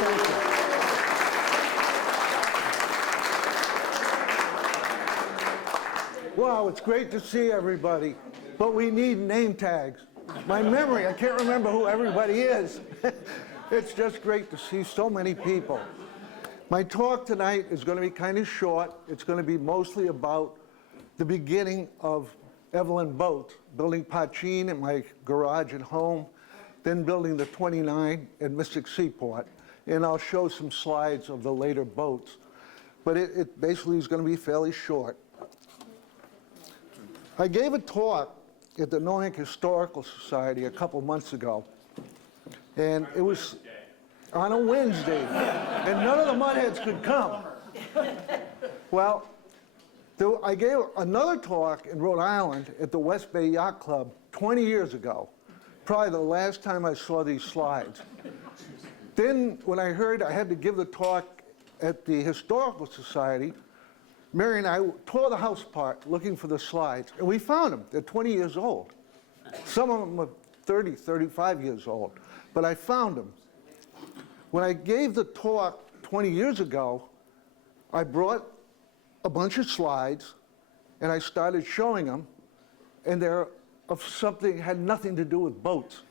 Thank you. Wow, it's great to see everybody, but we need name tags. My memory, I can't remember who everybody is. It's just great to see so many people. My talk tonight is going to be kind of short. It's going to be mostly about the beginning of Evelyn boats, building Pachine in my garage at home, then building the 29 at Mysitc Seaport. And I'll show some slides of the later boats. But it basically is going to be fairly short. I gave a talk at the Noank Historical Society a couple months ago. And it was on a Wednesday. And none of the Mudheads could come. Well, I gave another talk in Rhode Island at the West Bay Yacht Club 20 years ago. Probably the last time I saw these slides. Then when I heard I had to give the talk at the Historical Society, Mary and I tore the house apart looking for the slides, and we found them. They're 20 years old. Some of them are 30, 35 years old, but I found them. When I gave the talk 20 years ago, I brought a bunch of slides, and I started showing them, and they're of something had nothing to do with boats.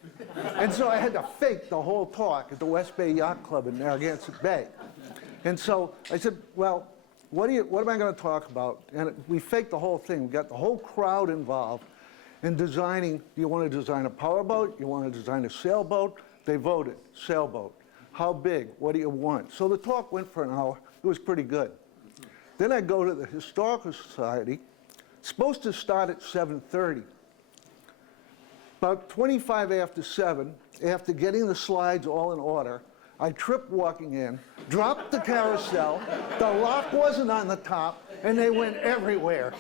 And so I had to fake the whole talk at the West Bay Yacht Club in Narragansett Bay. And so I said, well, what am I going to talk about? And we faked the whole thing. We got the whole crowd involved in designing. Do you want to design a powerboat? You want to design a sailboat? They voted, sailboat. How big? What do you want? So the talk went for an hour. It was pretty good. Then I go to the Historical Society. It's supposed to start at 7:30. About 25 after 7, after getting the slides all in order, I tripped walking in, dropped the carousel, the lock wasn't on the top, and they went everywhere.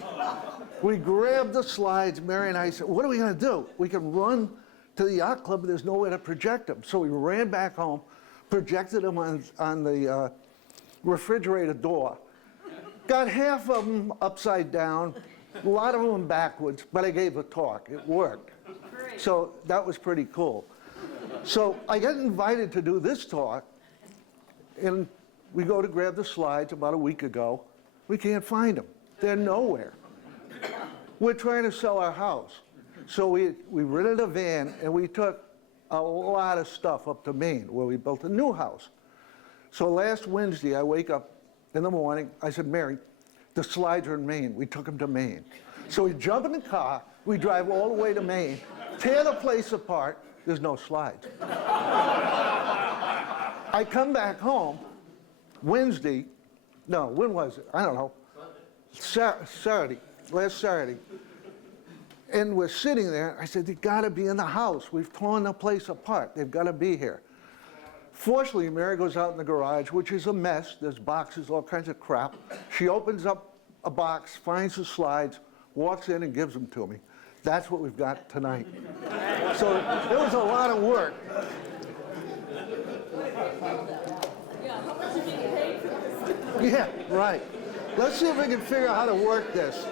We grabbed the slides, Mary and I said, what are we going to do? We can run to the yacht club, but there's nowhere to project them. So we ran back home, projected them on the refrigerator door. Got half of them upside down, a lot of them backwards, but I gave a talk. It worked. So that was pretty cool. So I got invited to do this talk, and we go to grab the slides about a week ago. We can't find them. They're nowhere. We're trying to sell our house. So we rented a van, and we took a lot of stuff up to Maine, where we built a new house. So last Wednesday, I wake up in the morning. I said, Mary, the slides are in Maine. We took them to Maine. So we jump in the car. We drive all the way to Maine, tear the place apart. There's no slides. I come back home Wednesday. No, when was it? I don't know. Saturday, last Saturday. And we're sitting there. I said, they've got to be in the house. We've torn the place apart. They've got to be here. Fortunately, Mary goes out in the garage, which is a mess. There's boxes, all kinds of crap. She opens up a box, finds the slides, walks in and gives them to me. That's what we've got tonight. So it was a lot of work. Yeah, how much did you pay for this? Yeah, right. Let's see if we can figure out how to work this.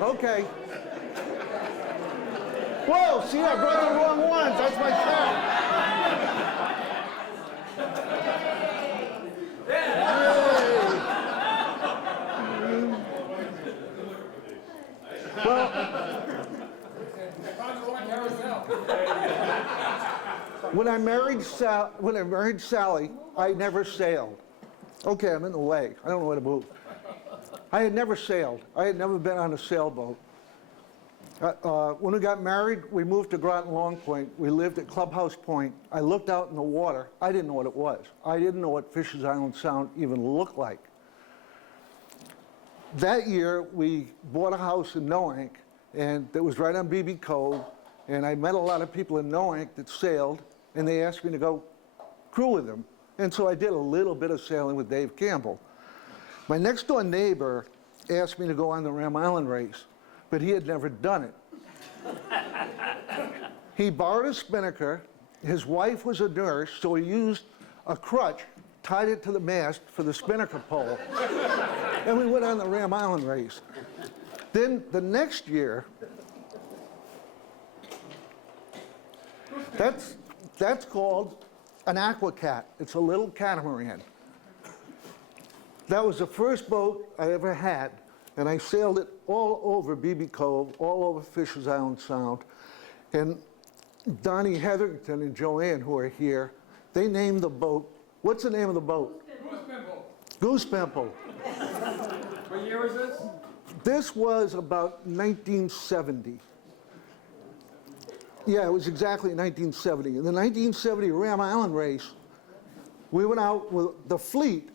Okay. Whoa, see, I brought the wrong ones. That's my cat. Well, when I married Sally, I never sailed. Okay, I'm in the way. I don't know where to move. I had never sailed. I had never been on a sailboat. When we got married, we moved to Groton Long Point. We lived at Clubhouse Point. I looked out in the water. I didn't know what it was. I didn't know what Fisher's Island Sound even looked like. That year, we bought a house in Noank, and it was right on BB Cove, and I met a lot of people in Noank that sailed, and they asked me to go crew with them. And so I did a little bit of sailing with Dave Campbell. My next door neighbor asked me to go on the Ram Island race, but he had never done it. He borrowed a spinnaker. His wife was a nurse, so he used a crutch, tied it to the mast for the spinnaker pole, and we went on the Ram Island race. Then the next year, that's called an aqua cat. It's a little catamaran. That was the first boat I ever had, and I sailed it all over BB Cove, all over Fisher's Island Sound. And Donnie Hetherington and Joanne, who are here, they named the boat. What's the name of the boat? Goose Pimple. What year was this? This was about 1970. Yeah, it was exactly 1970. In the 1970 Ram Island race, we went out with the fleet,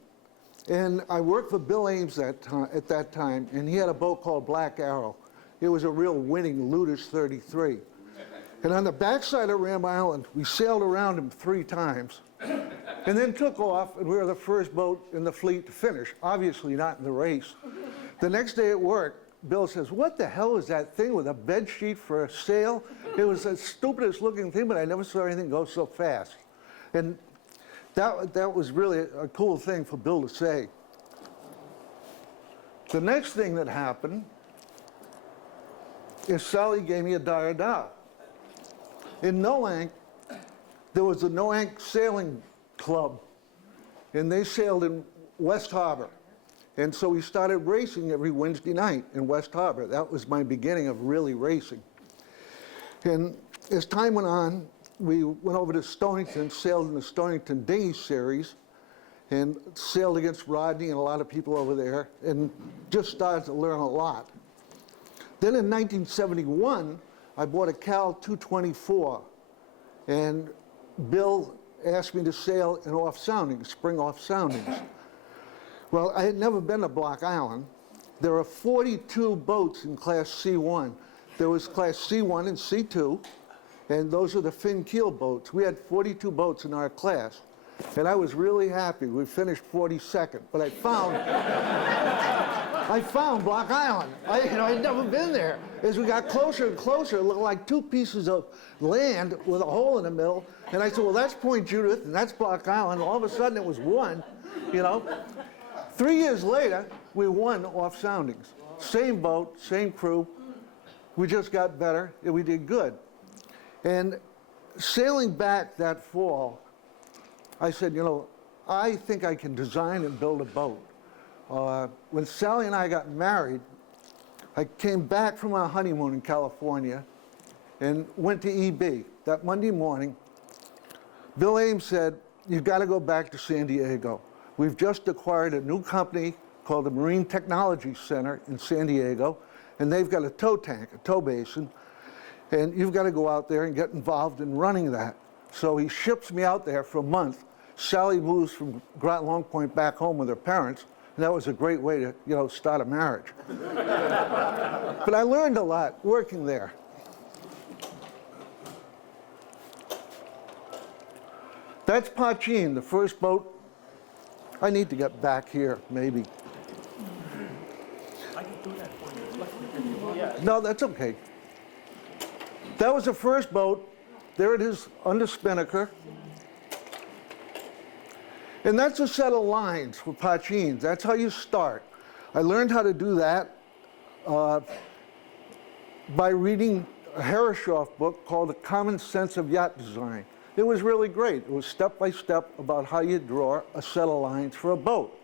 and I worked for Bill Ames at that time, and he had a boat called Black Arrow. It was a real winning Ludus 33. And on the backside of Ram Island, we sailed around him 3 times, and then took off, and we were the first boat in the fleet to finish, obviously not in the race. The next day at work, Bill says, "What the hell is that thing with a bed sheet for a sail?" It was the stupidest looking thing, but I never saw anything go so fast. And that was really a cool thing for Bill to say. The next thing that happened is Sally gave me a da-da-da. In Noank, there was a Noank Sailing Club, and they sailed in West Harbor. And so we started racing every Wednesday night in West Harbor. That was my beginning of really racing. And as time went on, we went over to Stonington, sailed in the Stonington Dinghy Series, and sailed against Rodney and a lot of people over there, and just started to learn a lot. Then in 1971, I bought a Cal 224, and Bill asked me to sail in off soundings, spring off soundings. Well, I had never been to Block Island. There are 42 boats in Class C1. There was Class C1 and C2, and those are the fin keel boats. We had 42 boats in our class, and I was really happy. We finished 42nd, but I found Block Island. I'd never been there. As we got closer and closer, it looked like 2 pieces of land with a hole in the middle, and I said, well, that's Point Judith, and that's Block Island. All of a sudden, it was one, 3 years later, we won off soundings. Same boat, same crew. We just got better, and we did good. And sailing back that fall, I said, I think I can design and build a boat. When Sally and I got married, I came back from our honeymoon in California and went to EB. That Monday morning, Bill Ames said, you've got to go back to San Diego. We've just acquired a new company called the Marine Technology Center in San Diego, and they've got a tow tank, a tow basin, and you've got to go out there and get involved in running that. So he ships me out there for a month. Sally moves from Long Point back home with her parents, and that was a great way to, start a marriage. But I learned a lot working there. That's Pachin, the first boat. I need to get back here, maybe. I can do that for you. No, that's okay. That was the first boat. There it is under spinnaker. And that's a set of lines for Pachins. That's how you start. I learned how to do that by reading a Herreshoff book called The Common Sense of Yacht Design. It was really great. It was step by step about how you draw a set of lines for a boat.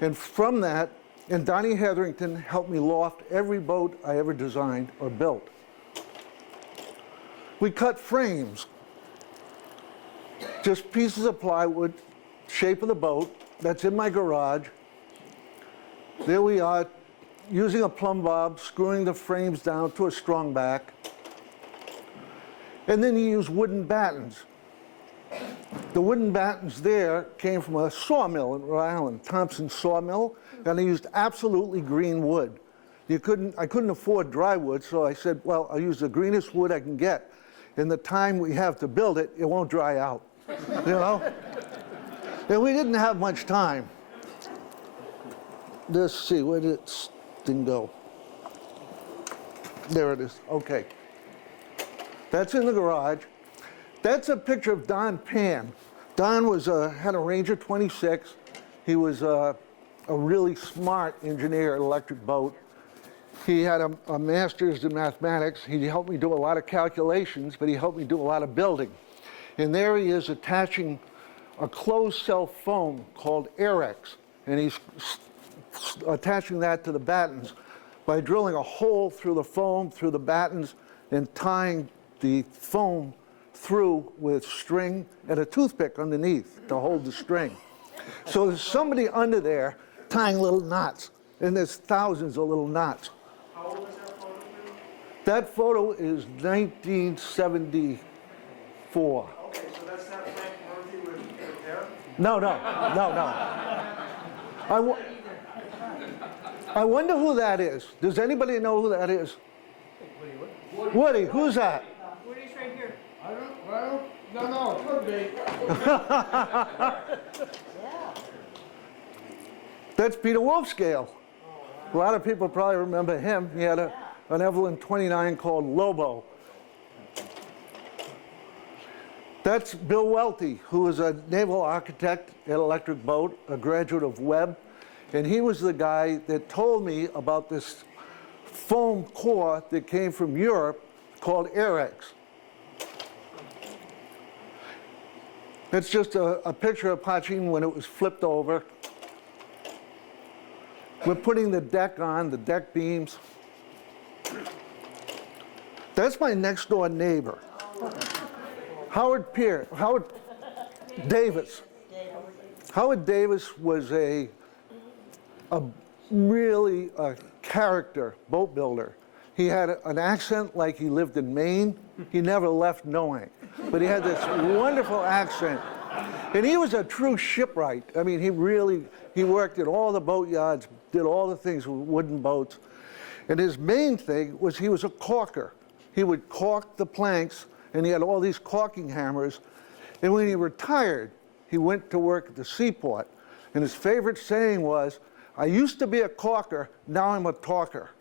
And from that, and Donnie Hetherington helped me loft every boat I ever designed or built. We cut frames, just pieces of plywood, shape of the boat. That's in my garage. There we are, using a plumb bob, screwing the frames down to a strong back. And then you use wooden battens. The wooden battens there came from a sawmill in Rhode Island, Thompson Sawmill, and I used absolutely green wood. I couldn't afford dry wood, so I said, well, I'll use the greenest wood I can get. In the time we have to build it, it won't dry out, And we didn't have much time. Let's see, where did this thing go? There it is, okay. That's in the garage. That's a picture of Don Pan. Don had a Ranger 26. He was a really smart engineer at Electric Boat. He had a master's in mathematics. He helped me do a lot of calculations, but he helped me do a lot of building. And there he is attaching a closed cell foam called Airex, and he's attaching that to the battens by drilling a hole through the foam, through the battens, and tying the foam through with string and a toothpick underneath to hold the string. So there's somebody under there tying little knots, and there's thousands of little knots. How old is that photo? That photo is 1974. Okay, so that's not Frank Murphy with hair? No. I wonder who that is. Does anybody know who that is? Woody, who's that? Woody's right here. No, it could be. That's Peter Wolfscale. A lot of people probably remember him. He had an Evelyn 29 called Lobo. That's Bill Welty, who was a naval architect at Electric Boat, a graduate of Webb. And he was the guy that told me about this foam core that came from Europe called Airex. That's just a picture of Pachin when it was flipped over. We're putting the deck on, the deck beams. That's my next door neighbor. Howard Davis. Howard Davis was a really character boat builder. He had an accent like he lived in Maine. He never left knowing, but he had this wonderful accent. And he was a true shipwright. I mean, he worked at all the boat yards, did all the things with wooden boats. And his main thing was he was a caulker. He would caulk the planks, and he had all these caulking hammers. And when he retired, he went to work at the seaport. And his favorite saying was, "I used to be a caulker, now I'm a talker."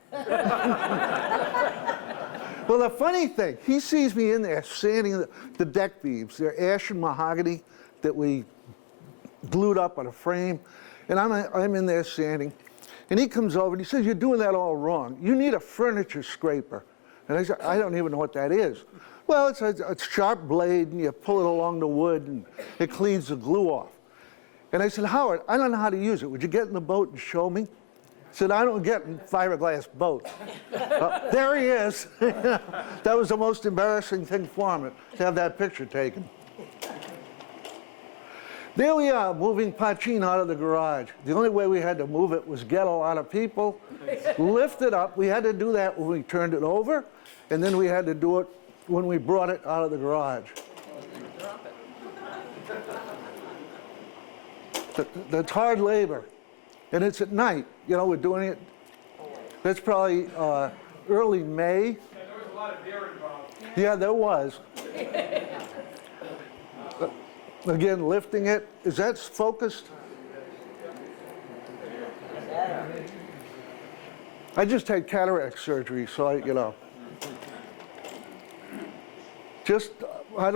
Well, the funny thing, he sees me in there sanding the deck beams. They're ash and mahogany that we glued up on a frame. And I'm in there sanding. And he comes over and he says, "You're doing that all wrong. You need a furniture scraper." And I said, "I don't even know what that is." "Well, it's a sharp blade, and you pull it along the wood, and it cleans the glue off." And I said, "Howard, I don't know how to use it. Would you get in the boat and show me?" He said, "I don't get in fiberglass boats." There he is. That was the most embarrassing thing for him, to have that picture taken. There we are, moving Pachin out of the garage. The only way we had to move it was get a lot of people, lift it up. We had to do that when we turned it over, and then we had to do it when we brought it out of the garage. That's hard labor, and it's at night. You know, we're doing it. That's probably early May. And there was a lot of beer involved. Yeah, there was. Again, lifting it. Is that focused? I just had cataract surgery, so I don't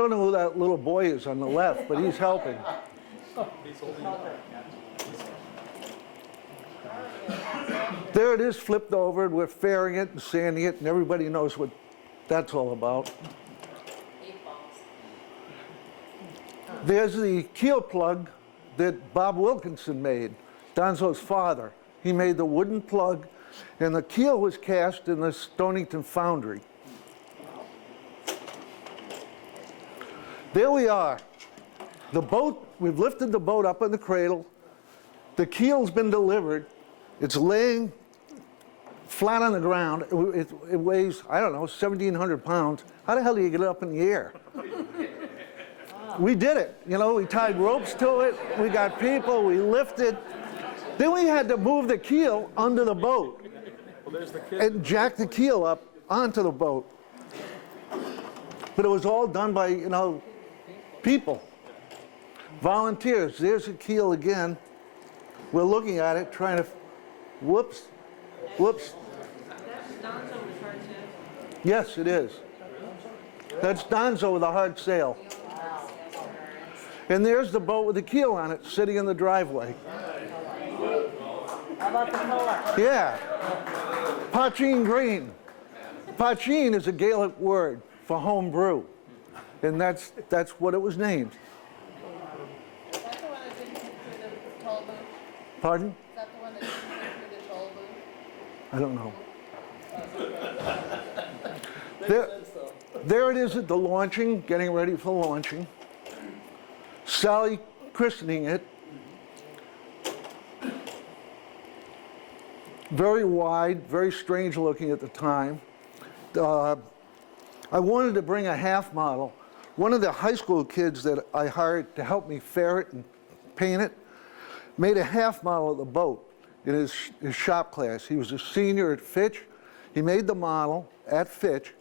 know who that little boy is on the left, but he's helping. There it is, flipped over, and we're fairing it and sanding it, and everybody knows what that's all about. There's the keel plug that Bob Wilkinson made, Donzo's father. He made the wooden plug, and the keel was cast in the Stonington foundry. There we are. The boat, we've lifted the boat up in the cradle. The keel's been delivered. It's laying flat on the ground. It weighs, I don't know, 1,700 pounds. How the hell do you get it up in the air? We did it. You know, we tied ropes to it. We got people. We lifted. Then we had to move the keel under the boat and jack the keel up onto the boat. But it was all done by, people, volunteers. There's the keel again. We're looking at it, trying to, whoops. That's Donzo with hard sail. Yes, it is. That's Donzo with a hard sail. And there's the boat with the keel on it, sitting in the driveway. How about the color? Yeah. Pachin green. Pachin is a Gaelic word for home brew. And that's what it was named. Is that the one that didn't fit through the toll booth? Pardon? Is that the one that didn't fit through the toll booth? I don't know. There it is at the launching, getting ready for launching. Sally christening it. Very wide, very strange looking at the time. I wanted to bring a half model. One of the high school kids that I hired to help me ferret and paint it made a half model of the boat in his shop class. He was a senior at Fitch. He made the model at Fitch,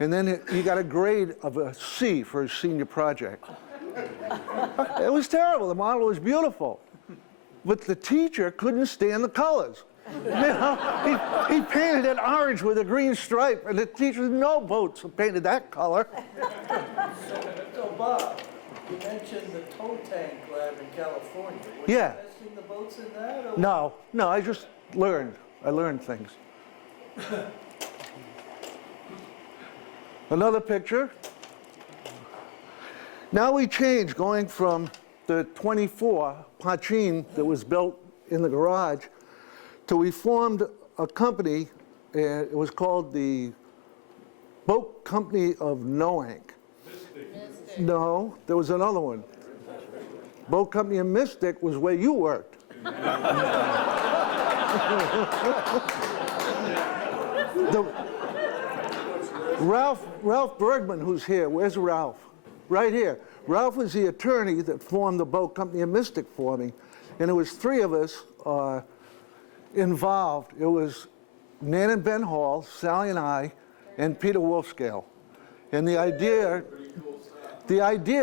and then he got a grade of a C for his senior project. It was terrible. The model was beautiful, but the teacher couldn't stand the colors. You know, he painted it orange with a green stripe, and the teacher said, no boats are painted that color. So Bob, you mentioned the tow tank lab in California. Were Yeah. you testing the boats in that? Or No, I just learned. I learned things. Another picture. Now we change, going from the 24 Pachin that was built in the garage to we formed a company, it was called the Boat Company of Noank. Mysitc. No, there was another one. Boat Company of Mysitc was where you worked. Ralph Bergman, who's here, where's Ralph? Right here. Ralph was the attorney that formed the Boat Company of Mysitc for me, and it was three of us involved. It was Nan and Ben Hall, Sally and I, and Peter Wolfscale. And the idea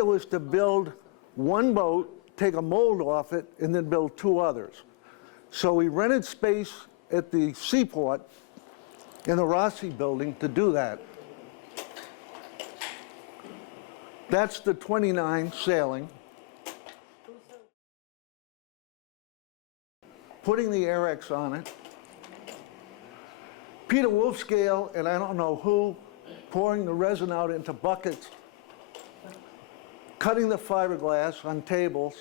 was to build one boat, take a mold off it, and then build two others. So we rented space at the seaport in the Rossi building to do that. That's the 29 sailing. Putting the Airex on it. Peter Wolfscale and I don't know who pouring the resin out into buckets, cutting the fiberglass on tables.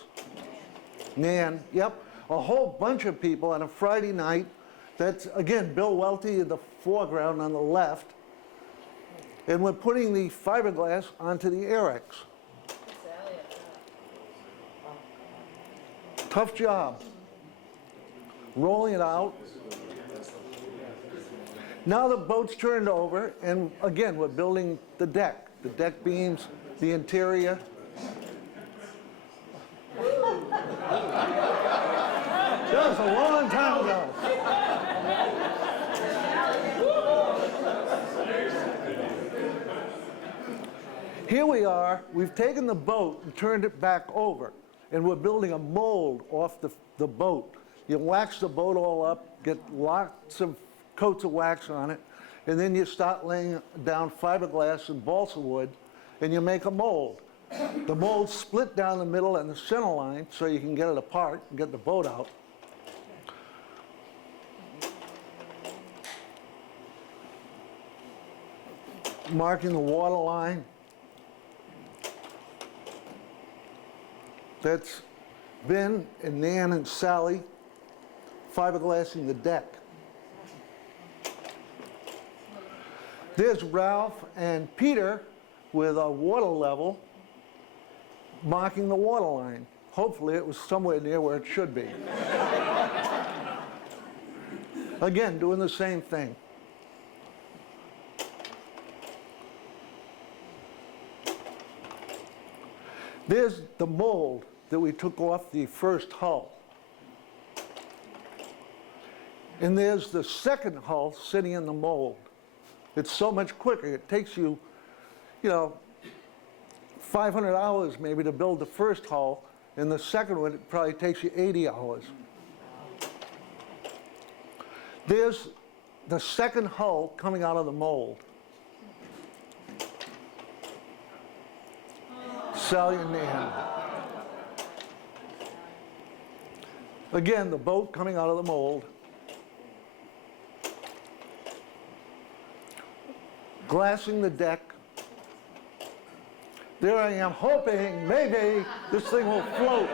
Nan, yep, a whole bunch of people on a Friday night. That's, again, Bill Welty in the foreground on the left. And we're putting the fiberglass onto the Airex. Sally up top. Tough job. Rolling it out. Now the boat's turned over, and again, we're building the deck beams, the interior. That was a long time ago. Here we are, we've taken the boat and turned it back over, and we're building a mold off the boat. You wax the boat all up, get lots of coats of wax on it, and then you start laying down fiberglass and balsa wood, and you make a mold. The mold's split down the middle and the center line so you can get it apart and get the boat out. Marking the water line. That's Ben and Nan and Sally fiberglassing the deck. There's Ralph and Peter with a water level marking the water line. Hopefully it was somewhere near where it should be. Again, doing the same thing. There's the mold that we took off the first hull. And there's the second hull sitting in the mold. It's so much quicker. It takes you, 500 hours maybe to build the first hull, and the second one, it probably takes you 80 hours. There's the second hull coming out of the mold. Sally and Nan. Again, the boat coming out of the mold. Glassing the deck. there I am hoping maybe this thing will float.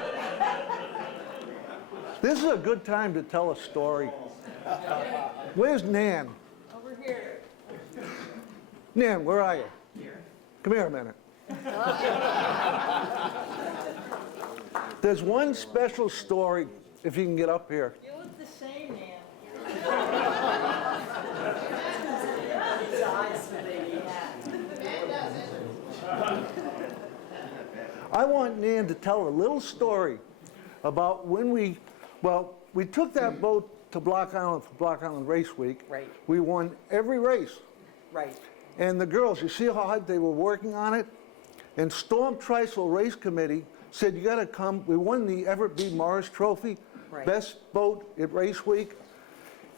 This is a good time to tell a story. Where's Nan? Over here. Nan, where are you? Come here a minute. There's one special story, if you can get up here. You look the same, man. His eyes are big, yeah. I want Nan to tell a little story about when we took that boat to Block Island for Block Island Race Week. Right. We won every race. Right. And the girls, you see how hard they were working on it? And Storm Trisel Race Committee said, you gotta come. We won the Everett B. Morris Trophy, Right. best boat at Race Week.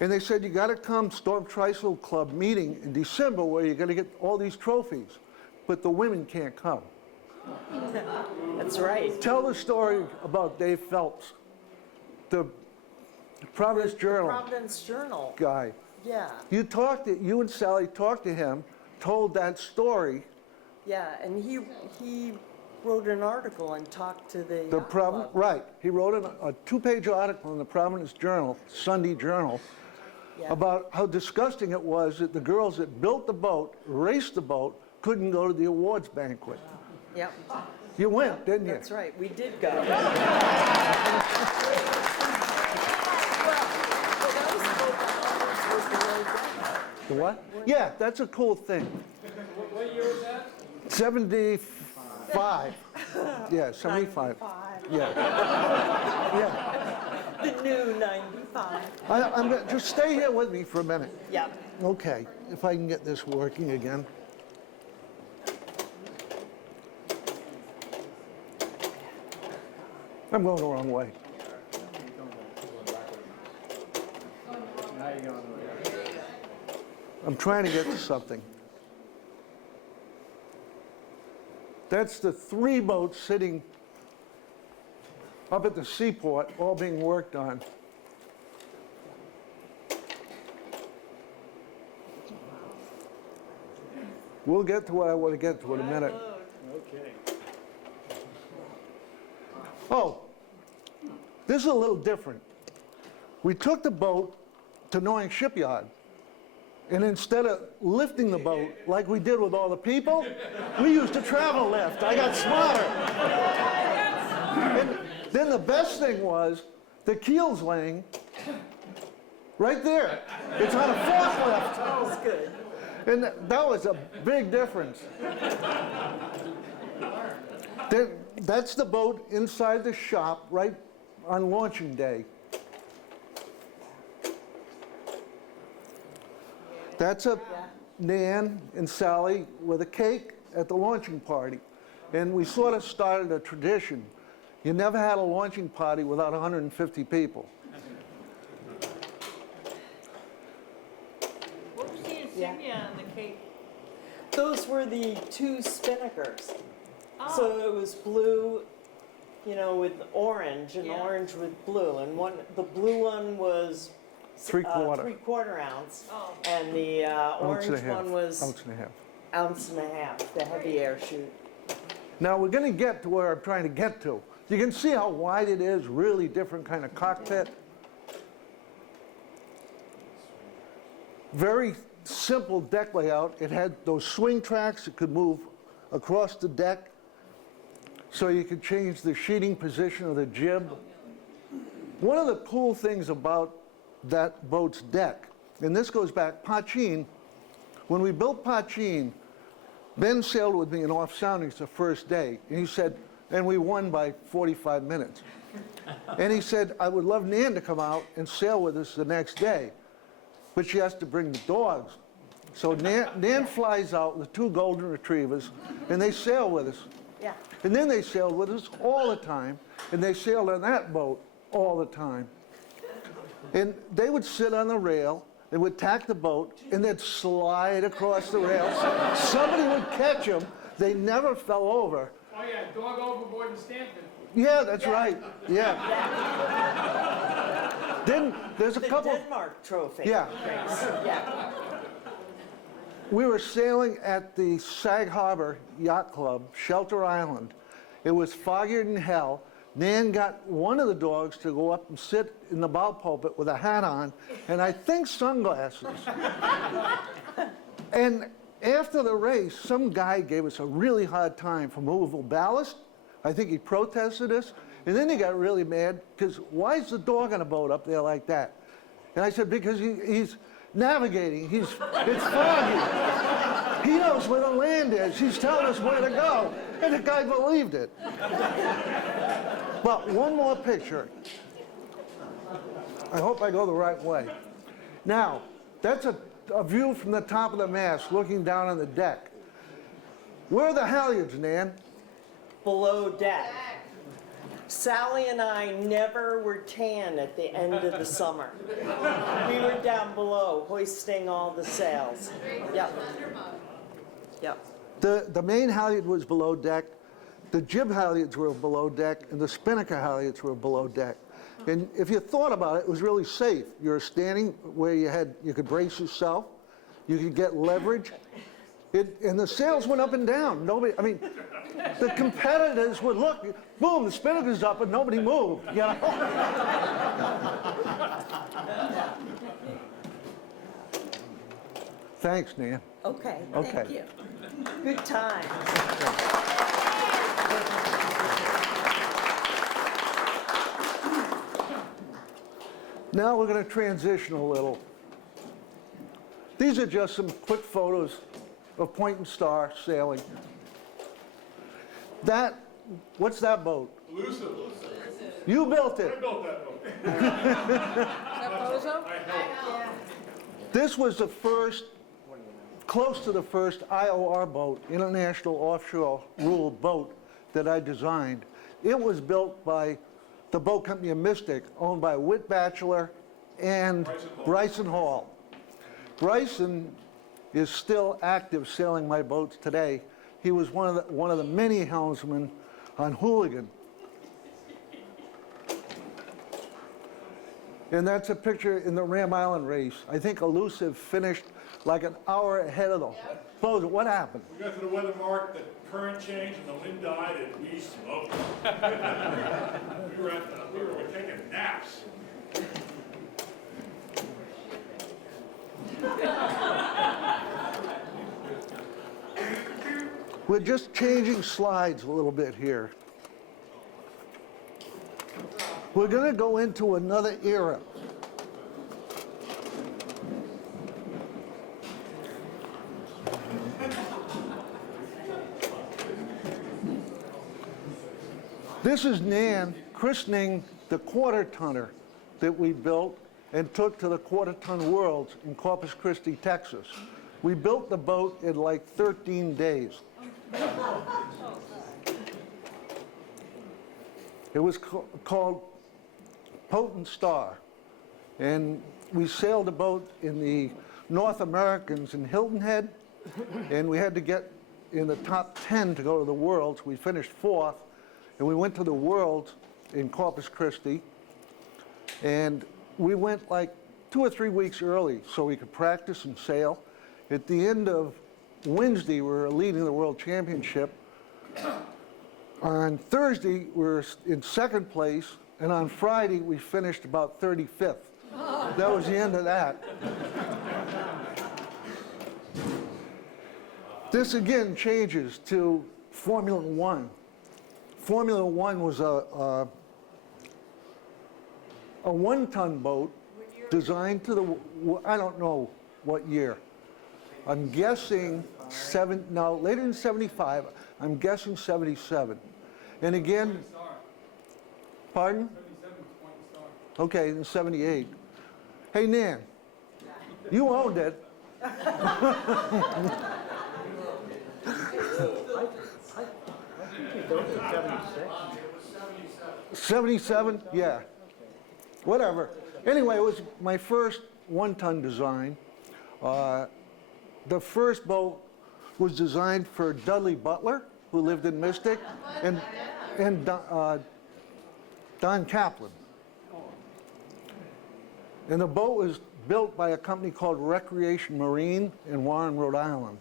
And they said, you gotta come Storm Trisel Club meeting in December where you're gonna get all these trophies. But the women can't come. That's right. Tell the story about Dave Phelps, the Providence Journal Providence Journal. guy. Yeah. You and Sally talked to him, told that story. Yeah, and he wrote an article and talked to the The yacht problem, club. right? He wrote a two-page article in the Providence Journal, Sunday Journal, Yeah. about how disgusting it was that the girls that built the boat, raced the boat, couldn't go to the awards banquet. Yep. You went, didn't you? That's right. We did go. The what? Yeah, that's a cool thing. What year was that? 75. Yeah, 75. Yeah. Yeah. The new 95. Just stay here with me for a minute. Yep. Okay, if I can get this working again. I'm going the wrong way. I'm trying to get to something. That's the 3 boats sitting up at the seaport, all being worked on. We'll get to what I want to get to in a minute. Oh, this is a little different. We took the boat to Noing Shipyard, and instead of lifting the boat like we did with all the people, we used a travel lift. I got smarter. And then the best thing was the keel's laying right there. It's on a forklift. That was good. And that was a big difference. That's the boat inside the shop right on launching day. That's a Nan and Sally with a cake at the launching party. And we sort of started a tradition. You never had a launching party without 150 people. What was the insignia on the cake? Those were the 2 spinnakers. Oh. So it was blue, with orange, and Yeah. orange with blue. And the blue one was 3/4. 3/4 ounce. Oh. And the Ounce orange and a half. one was Ounce and a half. ounce and a half, the heavy air chute. Now we're going to get to where I'm trying to get to. You can see how wide it is, really different kind of cockpit. Very simple deck layout. It had those swing tracks that could move across the deck, so you could change the sheeting position of the jib. One of the cool things about that boat's deck, and this goes back, Pachin, when we built Pachin, Ben sailed with me in off soundings the first day, and he said, and we won by 45 minutes. And he said, I would love Nan to come out and sail with us the next day, but she has to bring the dogs. So Nan flies out with 2 golden retrievers, and they sail with us. Yeah. And then they sailed with us all the time, and they sailed on that boat all the time. And they would sit on the rail, they would tack the boat, and they'd slide across the rail. Somebody would catch them. They never fell over. Oh yeah, dog overboard in Stanton. Yeah, that's right. Yeah. Then there's a The couple. Denmark trophy. Yeah. race. Yeah. we were sailing at the Sag Harbor Yacht Club, Shelter Island. It was foggier than hell. Nan got one of the dogs to go up and sit in the bow pulpit with a hat on, and I think sunglasses. And after the race, some guy gave us a really hard time for movable ballast. I think he protested us, and then he got really mad, because why is the dog on a boat up there like that? And I said, because he's navigating, it's foggy. He knows where the land is, he's telling us where to go. And the guy believed it. But one more picture. I hope I go the right way. Now, that's a view from the top of the mast looking down on the deck. Where are the halyards, Nan? Below deck. Sally and I never were tan at the end of the summer. We were down below hoisting all the sails. Yep. Yep. The main halyard was below deck, the jib halyards were below deck, and the spinnaker halyards were below deck. And if you thought about it, it was really safe. You were standing where you could brace yourself, you could get leverage, and the sails went up and down. The competitors would look, boom, the spinnaker's up, and nobody moved, you know? Thanks, Nan. Okay, Okay. thank you. Good time. Now we're going to transition a little. These are just some quick photos of Point and Star sailing. What's that boat? Elusive. You built it. I built that boat. That Bozo? I helped. This was the first, close to the first IOR boat, International Offshore Rule boat, that I designed. It was built by the boat company of Mysitc, owned by Whit Batchelor and Bryson Hall. Bryson is still active sailing my boats today. He was one of the many helmsmen on Hooligan. And that's a picture in the Ram Island race. I think Elusive finished like an hour ahead of the boat. What happened? We got to the weather mark, the current changed, and the wind died, and we smoked. we were taking naps. We're just changing slides a little bit here. We're going to go into another era. This is Nan christening the quarter-tonner that we built and took to the quarter-ton worlds in Corpus Christi, Texas. We built the boat in like 13 days. It was called Potent Star, and we sailed the boat in the North Americans in Hilton Head, and we had to get in the top 10 to go to the Worlds. We finished 4th, and we went to the Worlds in Corpus Christi, and we went like 2 or 3 weeks early so we could practice and sail. At the end of Wednesday, we were leading the World Championship. On Thursday, we were in 2nd place, and on Friday, we finished about 35th. That was the end of that. This again changes to Formula One. Formula One was a 1-ton boat designed to the, I don't know what year. I'm guessing later than 75, I'm guessing 77. And again, pardon? 77 Point Star. Okay, in 78. Hey, Nan, you owned it. 77? Yeah. Whatever. Anyway, it was my first 1-ton design. The first boat was designed for Dudley Butler, who lived in Mysitc, and Don Kaplan. And the boat was built by a company called Recreation Marine in Warren, Rhode Island.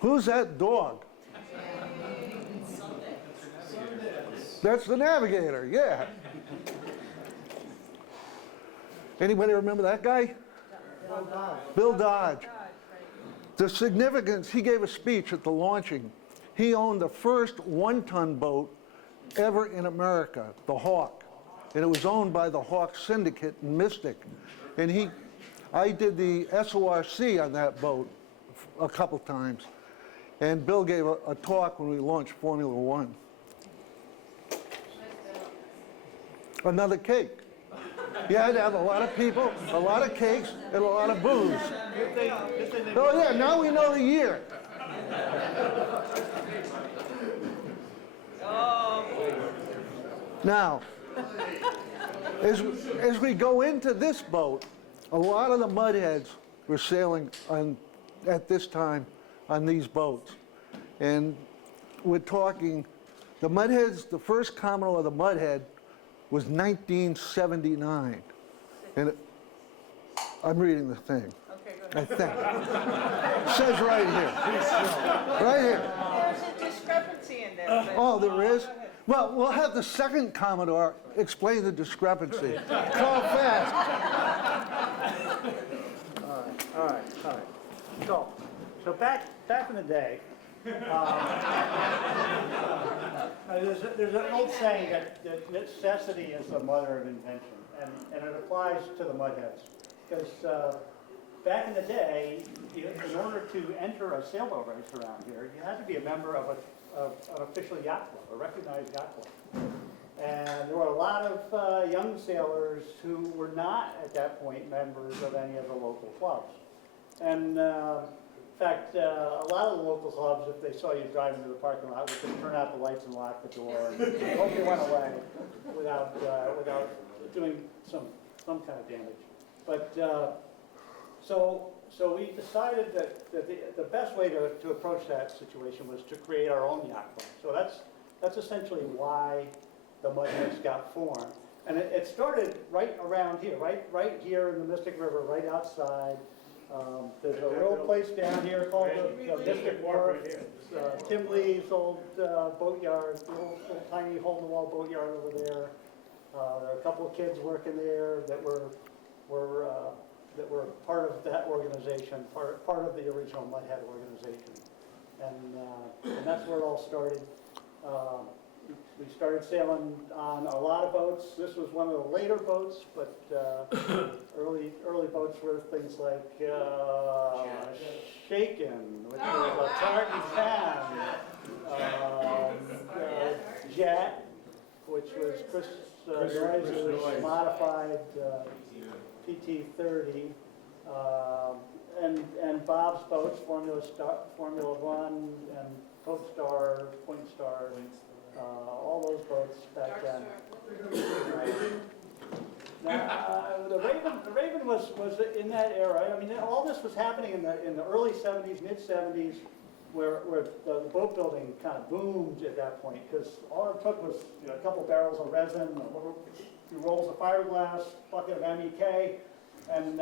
Who's that dog? That's the navigator, yeah. Anybody remember that guy? Bill Dodge. The significance, he gave a speech at the launching. He owned the first one-ton boat ever in America, the Hawk. And it was owned by the Hawk Syndicate in Mysitc. And I did the SORC on that boat a couple times. And Bill gave a talk when we launched Formula One. Another cake. You had to have a lot of people, a lot of cakes, and a lot of booze. Oh yeah, now we know the year. Now, as we go into this boat, a lot of the Mudheads were sailing at this time on these boats. And we're talking, the Mudheads, the first Commodore of the Mudhead was 1979. And I'm reading the thing. Okay, go ahead. I think. It says right here. Right here. There's a discrepancy in there. But Oh, there is? go ahead. Well, we'll have the second Commodore explain the discrepancy. Call fast. All right. So back in the day, there's an old saying that necessity is the mother of invention, and it applies to the Mudheads. Because back in the day, in order to enter a sailboat race around here, you had to be a member of an official yacht club, a recognized yacht club. And there were a lot of young sailors who were not at that point members of any of the local clubs. And in fact, a lot of the local clubs, if they saw you drive into the parking lot, would just turn out the lights and lock the door and hope you went away without doing some kind of damage. But so we decided that the best way to approach that situation was to create our own yacht club. So that's essentially why the Mudheads got formed. And it started right around here, right here in the Mystic River, right outside. There's a little place down here called the Mystic Wharf. Tim Lee's old boatyard, little tiny hole-in-the-wall boatyard over there. There are a couple of kids working there that were part of that organization, part of the original Mudhead organization, and that's where it all started. We started sailing on a lot of boats. This was one of the later boats, but early boats were things like Shaken, which was a tartan pan, Jet, which was Chris Noise's modified PT-30, and Bob's boats, Formula One, and Point Star, all those boats back then. The Raven was in that era. I mean, all this was happening in the early 70s, mid 70s, where the boat building kind of boomed at that point, because all it took was a couple barrels of resin, a few rolls of fiberglass, bucket of MEK, and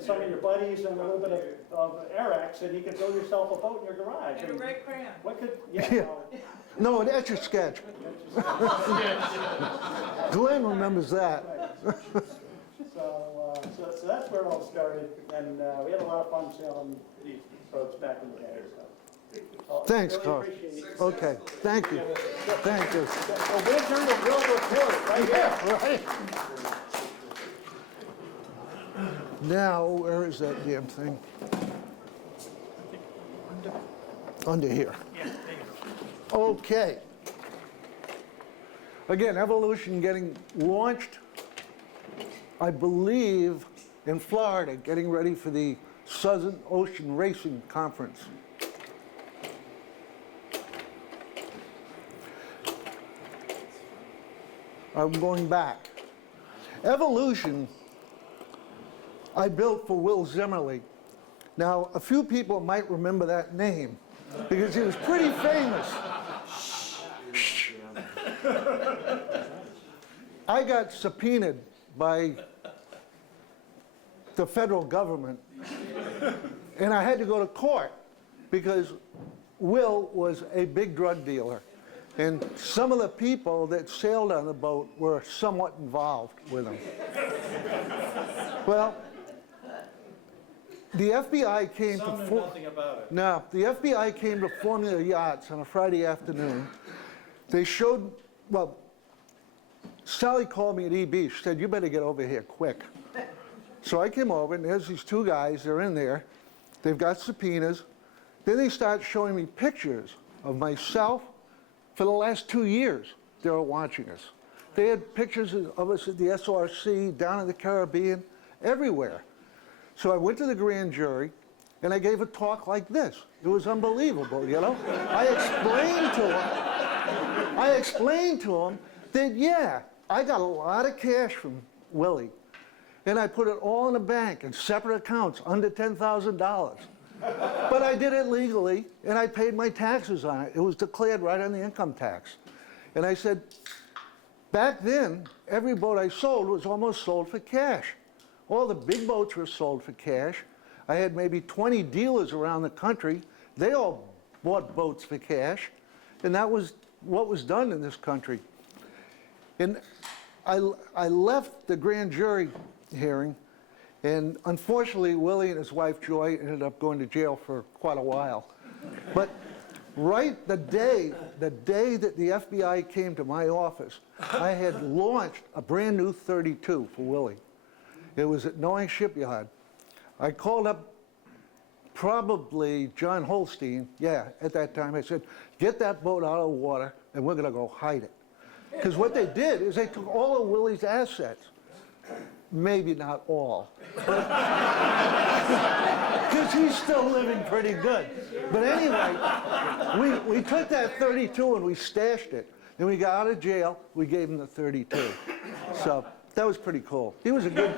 some of your buddies, and a little bit of Arex, and you could build yourself a boat in your garage. And a red crayon. What could, Yeah. No, an Etch-a-Sketch. Glenn remembers that. So that's where it all started, and we had a lot of fun sailing these boats back in the day. So, Thanks, really Carl. appreciate it. Okay, thank you. Thank you. A winter of real report, right here. Yeah, right. Now, where is that damn thing? Under here. Okay. Again, Evolution getting launched, I believe, in Florida, getting ready for the Southern Ocean Racing Conference. I'm going back. Evolution, I built for Will Zimmerly. Now, a few people might remember that name because he was pretty famous. I got subpoenaed by the federal government, and I had to go to court because Will was a big drug dealer. And some of the people that sailed on the boat were somewhat involved with him. Well, the FBI came Some to... knew nothing about it. No, the FBI came to Formula Yachts on a Friday afternoon. They showed, well, Sally called me at EB. She said, you better get over here quick. So I came over, and there's these two guys. They're in there. They've got subpoenas. Then they start showing me pictures of myself. For the last 2 years, they were watching us. They had pictures of us at the SRC, down in the Caribbean, everywhere. So I went to the grand jury, and I gave a talk like this. It was unbelievable, you know? I explained to them that, yeah, I got a lot of cash from Willie, and I put it all in a bank in separate accounts under $10,000. But I did it legally, and I paid my taxes on it. It was declared right on the income tax. And I said, back then, every boat I sold was almost sold for cash. All the big boats were sold for cash. I had maybe 20 dealers around the country. They all bought boats for cash, and that was what was done in this country. And I left the grand jury hearing, and unfortunately, Willie and his wife Joy ended up going to jail for quite a while. But right the day that the FBI came to my office, I had launched a brand new 32 for Willie. It was at Knowing Shipyard. I called up probably John Holstein, yeah, at that time. I said, get that boat out of the water, and we're gonna go hide it. Because what they did is they took all of Willie's assets. Maybe not all, because he's still living pretty good. But anyway, we took that 32 and we stashed it. And we got out of jail, we gave him the 32. So that was pretty cool. He was a good...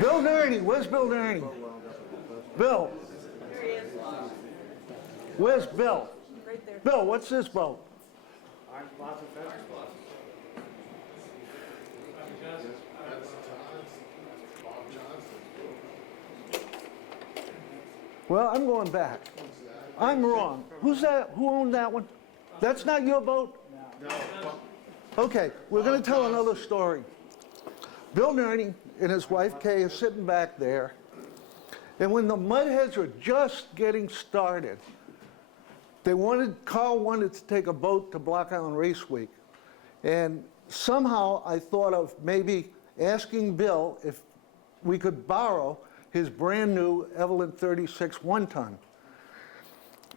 Bill Nerney, where's Bill Nerney? Bill. Here he is. Where's Bill? Right there. Bill, what's this boat? Well, I'm going back. I'm wrong. Who's that? Who owned that one? That's not your boat? No. Okay, we're going to tell another story. Bill Nerney and his wife Kay are sitting back there, and when the Mudheads were just getting started, Carl wanted to take a boat to Block Island Race Week. And somehow I thought of maybe asking Bill if we could borrow his brand new Evelyn 36 one-ton.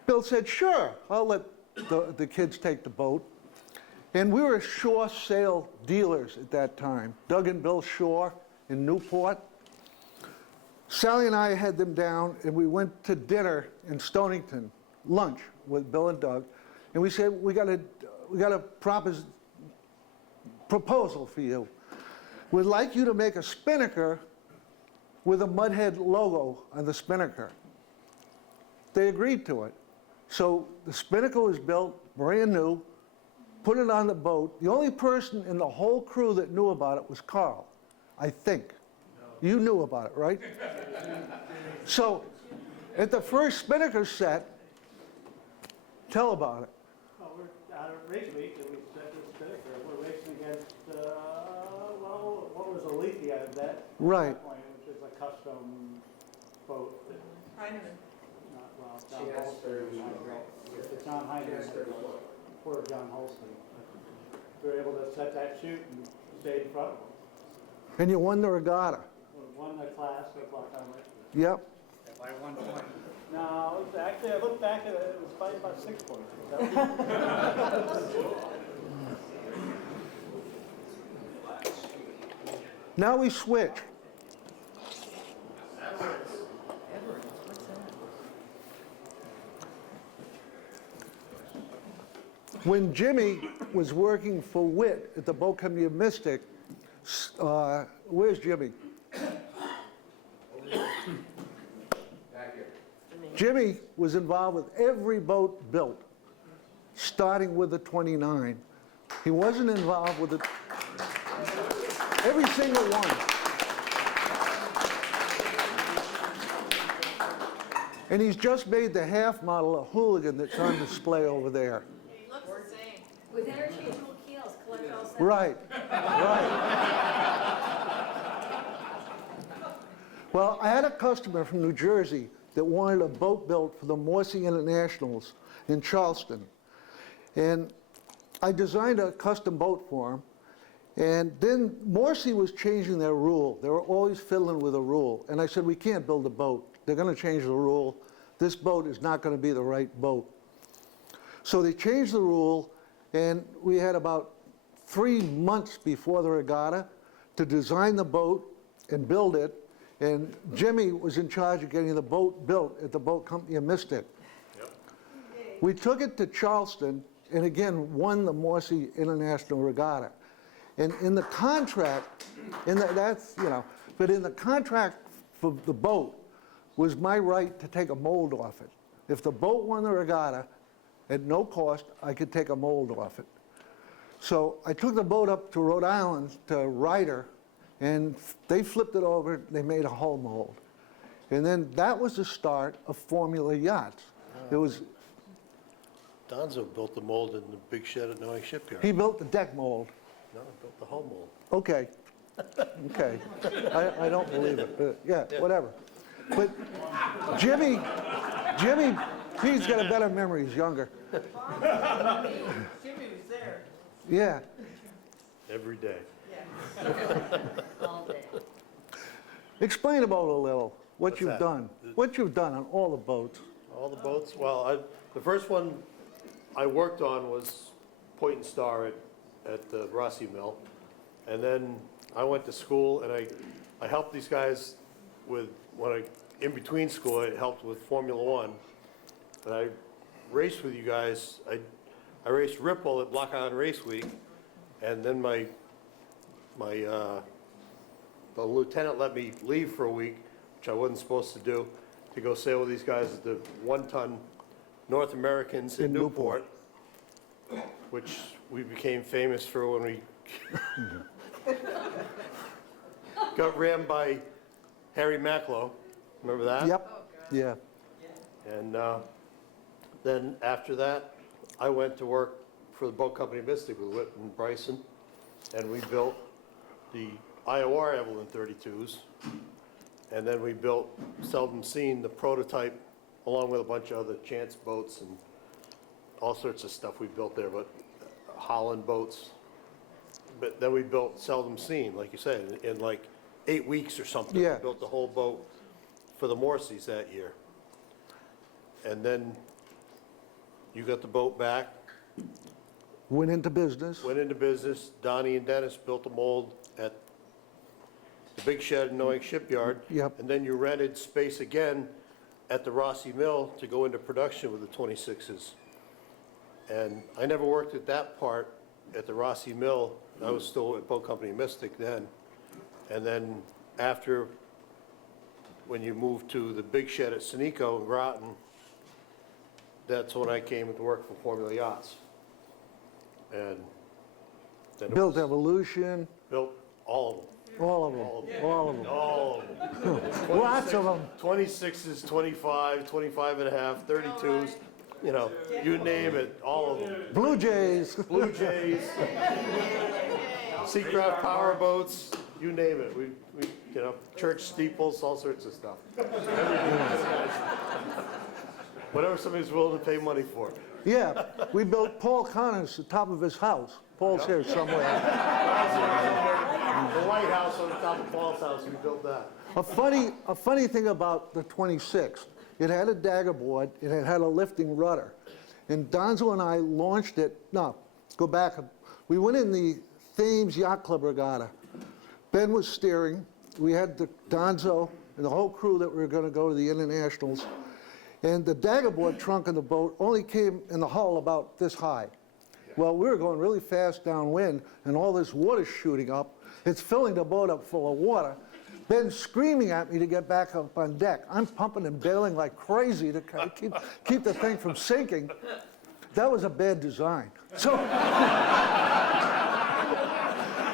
Bill said, sure, I'll let the kids take the boat. And we were shore sail dealers at that time. Doug and Bill Shore in Newport. Sally and I had them down, and we went to dinner in Stonington, lunch with Bill and Doug, and we said, we got a proposal for you. We'd like you to make a spinnaker with a Mudhead logo on the spinnaker. They agreed to it. So the spinnaker was built, brand new, put it on the boat. The only person in the whole crew that knew about it was Carl, I think. No. You knew about it, right? So at the first spinnaker set, tell about it. Well, we're out of race week, and we set this spinnaker. We're racing against, well, what was Alethea at that Right. point, which is a custom boat. Heineman. Not, well, John Holstein. It's John Heineman. Poor John Holstein. We were able to set that chute and stay in front of him. And you won the regatta. We won the class at Block Island Race. Yep. By 1 point. No, it was actually, I looked back at it, it was by about 6 points. Now we switch. When Jimmy was working for Witt at the boat company of Mysitc, where's Jimmy? Me. Jimmy was involved with every boat built, starting with the 29. He wasn't involved with every single one. And he's just made the half model of Hooligan that's on display over there. He looks the same. With interchangeable keels, collect all seven. Right, right. Well, I had a customer from New Jersey that wanted a boat built for the Morsey Internationals in Charleston. And I designed a custom boat for him. And then Morsey was changing their rule. They were always fiddling with a rule. And I said, we can't build a boat. They're going to change the rule. This boat is not going to be the right boat. So they changed the rule, and we had about 3 months before the regatta to design the boat and build it. And Jimmy was in charge of getting the boat built at the boat company in Mysitc. Yep. We took it to Charleston, and again, won the Morsey International Regatta. And in the contract, but in the contract for the boat was my right to take a mold off it. If the boat won the regatta, at no cost, I could take a mold off it. So I took the boat up to Rhode Island to Ryder, and they flipped it over, they made a hull mold. And then that was the start of Formula Yachts. It was, Donzo built the mold in the big shed at Noe Shipyard. he built the deck mold. No, he built the hull mold. Okay, okay. I don't believe it, but yeah, whatever. But Jimmy, he's got a better memory, he's younger. Jimmy was there. Yeah. Every day. All day. Explain about a little, what What's you've that? done. What you've done on all the boats. All the boats, well, the first one I worked on was Point and Star at the Rossi Mill. And then I went to school and I helped these guys with, in between school, I helped with Formula One. And I raced with you guys. I raced Ripple at Block Island Race Week. And then the lieutenant let me leave for a week, which I wasn't supposed to do, to go sail with these guys at the one-ton North Americans in Newport, which we became famous for when we got rammed by Harry Macklow. Remember that? Yep, yeah. And then after that, I went to work for the boat company Mysitc with Whit and Bryson, and we built the IOR Evelyn 32s, and then we built Seldom Seen, the prototype, along with a bunch of other chance boats and all sorts of stuff we built there, but Holland boats. But then we built Seldom Seen, like you said, in like 8 weeks or something. Yeah. We built the whole boat for the Morseys that year. And then you got the boat back, Went into business. went into business. Donnie and Dennis built a mold at the big shed in Noe Shipyard. Yep. And then you rented space again at the Rossi Mill to go into production with the 26s. And I never worked at that part at the Rossi Mill. I was still at Boat Company Mysitc then. And then after, when you moved to the big shed at Sunico in Groton, that's when I came to work for Formula Yachts. And then it Built was- Evolution, Built all of them. all of them, all of them. All of them. Lots of them. 26s, 25, 25 and a half, 32s, you know, you name it, all of them. Blue Jays. Blue Jays, Seacraft power boats, you name it. We, you know, church steeples, all sorts of stuff. Whatever somebody's willing to pay money for. Yeah, we built Paul Connors the top of his house. Paul's here somewhere. The White House on the top of Paul's house, we built that. A funny thing about the 26, it had a dagger board, and it had a lifting rudder. And Donzo and I launched it, no, go back. We went in the Thames Yacht Club Regatta. Ben was steering. We had the Donzo and the whole crew that we were gonna go to the internationals. And the dagger board trunk of the boat only came in the hull about this high. Well, we were going really fast downwind, and all this water's shooting up. It's filling the boat up full of water. Ben's screaming at me to get back up on deck. I'm pumping and bailing like crazy to kind of keep the thing from sinking. That was a bad design. So,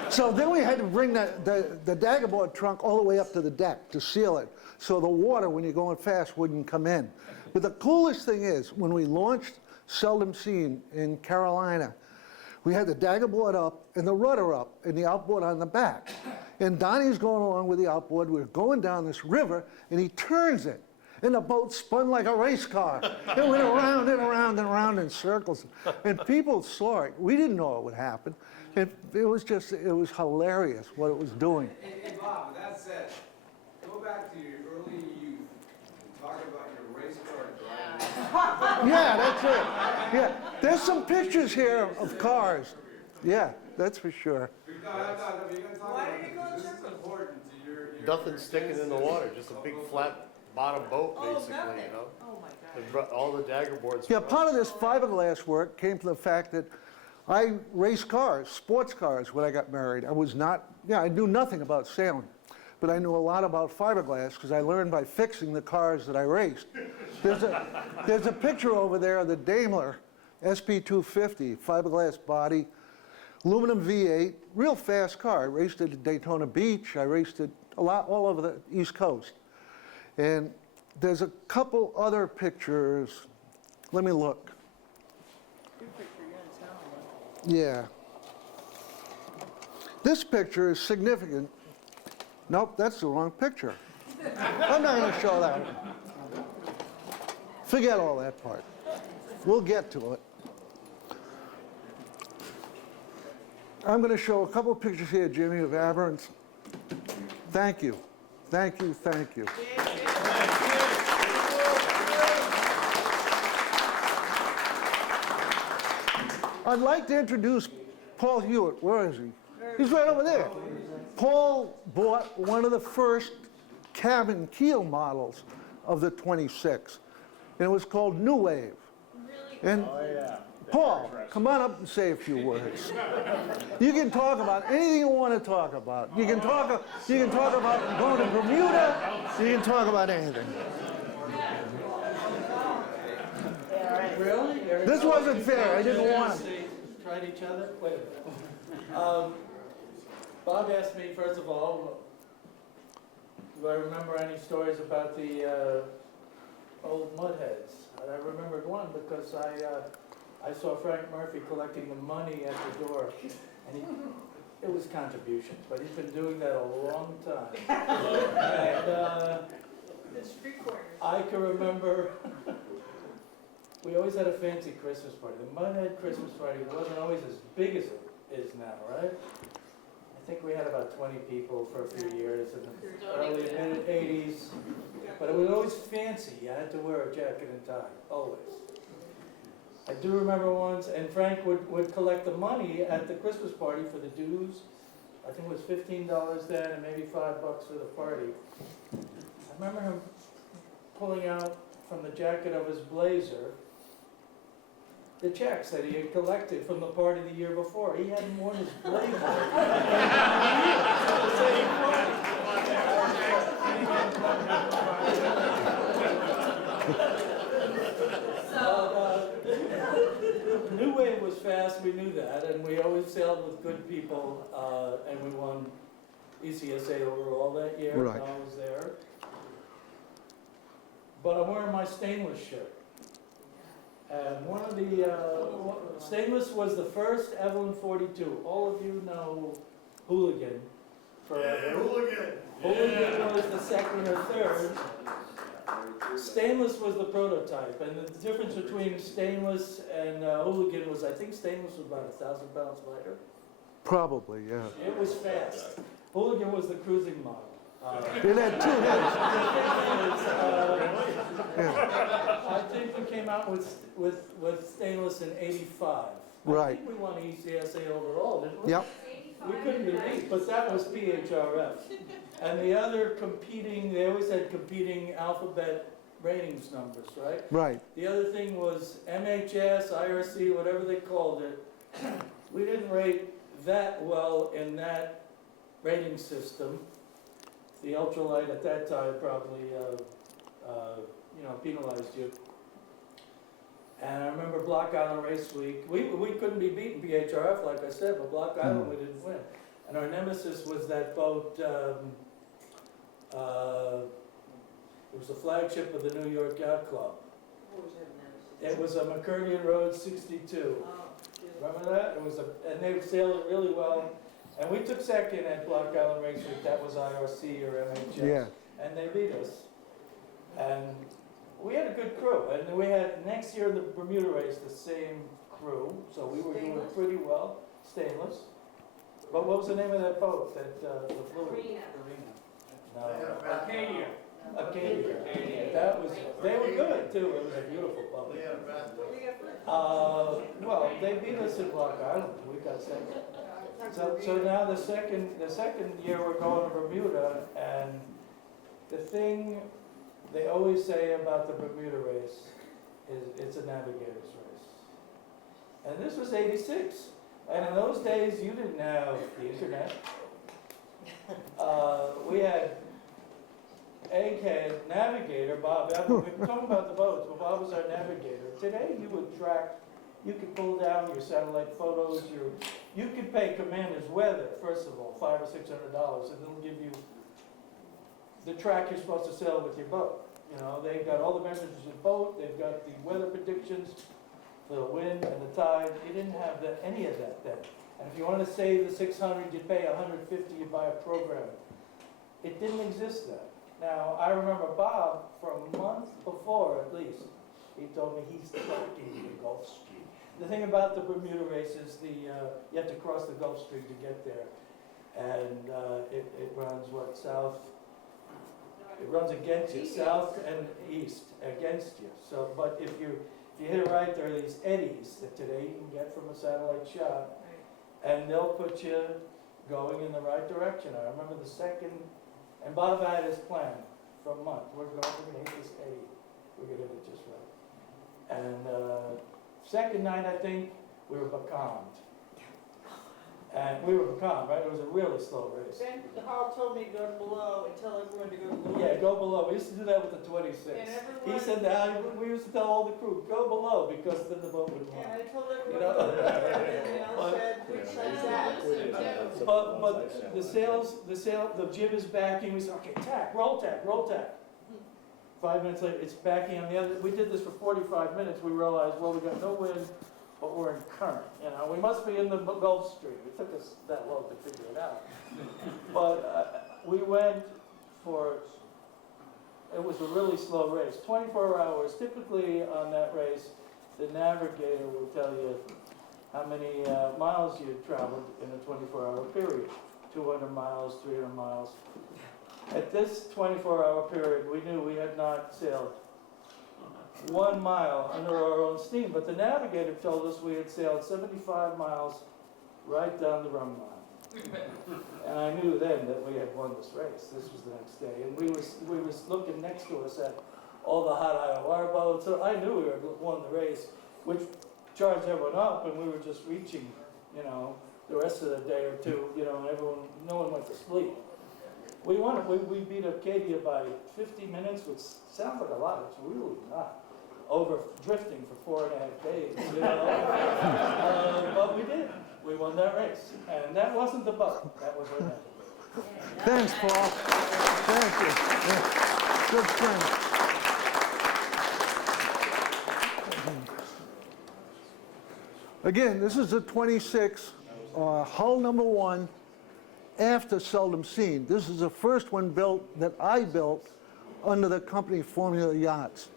so then we had to bring the daggerboard trunk all the way up to the deck to seal it, so the water, when you're going fast, wouldn't come in. But the coolest thing is, when we launched Seldom Seen in Carolina, we had the daggerboard up and the rudder up and the outboard on the back. And Donnie's going along with the outboard. We're going down this river, and he turns it. And the boat spun like a race car. It went around and around and around in circles. And people saw it. We didn't know it would happen. It was hilarious what it was doing. Hey, Bob, with that said, go back to your early youth and talk about your race car driving. Yeah, that's it. Yeah, there's some pictures here of cars. Yeah, that's for sure. No, you're gonna talk about this is important to your Nothing sticking in the water, just a big flat bottom boat, basically, you know? Oh, my God. And all the dagger boards. Yeah, part of this fiberglass work came from the fact that I raced cars, sports cars, when I got married. I knew nothing about sailing, but I knew a lot about fiberglass because I learned by fixing the cars that I raced. There's a picture over there of the Daimler SP250, fiberglass body, aluminum V8, real fast car. I raced it at Daytona Beach. I raced it a lot all over the East Coast. And there's a couple other pictures. Let me look. Good picture, yeah, it's how. Yeah. This picture is significant. Nope, that's the wrong picture. I'm not going to show that one. Forget all that part. We'll get to it. I'm going to show a couple pictures here, Jimmy, of aberrants. Thank you. Thank you, thank you. I'd like to introduce Paul Hewitt. Where is he? He's right over there. Paul bought one of the first cabin keel models of the 26, and it was called New Wave. And Paul, come on up and say a few words. You can talk about anything you want to talk about. You can talk about going to Bermuda. You can talk about anything. Really? This wasn't fair. I didn't want to. Tried each other? Wait a minute. Bob asked me, first of all, do I remember any stories about the old Mudheads? And I remembered one because I saw Frank Murphy collecting the money at the door, and it was contributions, but he's been doing that a long time. And The street corners. I can remember, we always had a fancy Christmas party. The Mudhead Christmas party wasn't always as big as it is now, right? I think we had about 20 people for a few years in the early mid-80s, but it was always fancy. You had to wear a jacket and tie, always. I do remember once, and Frank would collect the money at the Christmas party for the dues. I think it was $15 then and maybe $5 for the party. I remember him pulling out from the jacket of his blazer the checks that he had collected from the party the year before. He hadn't worn his blazer at the same party. New Wave was fast, we knew that, and we always sailed with good people, and we won ECSA overall that year. Right. I was there. But I'm wearing my stainless shirt. And one of the, stainless was the first Evelyn 42. All of you know Hooligan forever. Yeah, hooligan. Hooligan was the second or third. Stainless was the prototype, and the difference between stainless and Hooligan was, I think stainless was about 1,000 pounds lighter. Probably, yeah. It was fast. Hooligan was the cruising model. It had two heads. I think we came out with stainless in '85. Right. I think we won ECSA overall, didn't we? Yep. We couldn't be beat, but that was PHRF. And the other competing, they always had competing alphabet ratings numbers, right? Right. The other thing was MHS, IRC, whatever they called it. We didn't rate that well in that rating system. the ultralight at that time probably, penalized you. And I remember Block Island Race Week, we couldn't be beaten BHRF, like I said, but Block Island we didn't win. And our nemesis was that boat, it was the flagship of the New York Yacht Club. What was that nemesis? It was a McCurdy Road 62. Remember that? It was and they sailed it really well. And we took second at Block Island Race Week. That was IRC or MHS. Yeah. And they beat us. And we had a good crew. And we had next year in the Bermuda race the same crew. So we were doing Stainless? pretty well. Stainless. But what was the name of that boat? That the fluid? Arena. No. Arcadia. Acadia. That was. They were good too. It was a beautiful boat. Well, they beat us at Block Island. We got second. So now the second year we're going to Bermuda, and the thing they always say about the Bermuda race is it's a navigator's race. And this was '86, and in those days you didn't have the internet. We had egghead navigator Bob Evelyn. We were talking about the boats, but Bob was our navigator. Today you would track. You could pull down your satellite photos, you could pay Commander's Weather, first of all, $500 or $600, and they'll give you the track you're supposed to sail with your boat. You know, they've got all the measures of your boat, they've got the weather predictions for the wind and the tide. You didn't have any of that then. And if you want to save the $600, you'd pay $150, you'd buy a program. It didn't exist then. Now, I remember Bob, for a month before at least, he told me he's tracking the Gulf Stream. The thing about the Bermuda race is you have to cross the Gulf Stream to get there. And it runs south? It runs against you, south and east against you. So, but if you hit it right, there are these eddies that today you can get from a satellite shot, and they'll put you going in the right direction. I remember the second, and Bob had his plan for a month. We're going to hit this eddy. We're going to hit it just right. And second night, I think, we were becalmed. And we were becalmed, right? It was a really slow race. Ben Hall told me to go below and tell everyone to go below. Yeah, go below. We used to do that with the 26. And He everyone, said that, we used to tell all the crew, go below, because then the boat would and run. I told everyone, You know? everyone else said, which side's that? But the jib is backing. We said, okay, tack, roll tack, roll tack. 5 minutes later, it's backing on the other. We did this for 45 minutes. We realized, well, we got no wind, but we're in current. You know, we must be in the Gulf Stream. It took us that long to figure it out. But we went for, it was a really slow race. 24 hours. Typically on that race, the navigator will tell you how many miles you traveled in a 24-hour period. 200 miles, 300 miles. At this 24-hour period, we knew we had not sailed 1 mile under our own steam, but the navigator told us we had sailed 75 miles right down the rum line. And I knew then that we had won this race. This was the next day. And we was looking next to us at all the hot IOR boats. So I knew we had won the race, which charged everyone up, and we were just reaching, you know, the rest of the day or two, you know, and no one went to sleep. We won it. We beat Acadia by 50 minutes, which sounds like a lot. It's really not. Over drifting for 4.5 days, you know. But we did. We won that race. And that wasn't the boat. That was our navigator. Thanks, Paul. Thank you. Yeah. Good friend. Again, this is the 26, hull number 1, after Seldom Seen. This is the first one built that I built under the company Formula Yachts.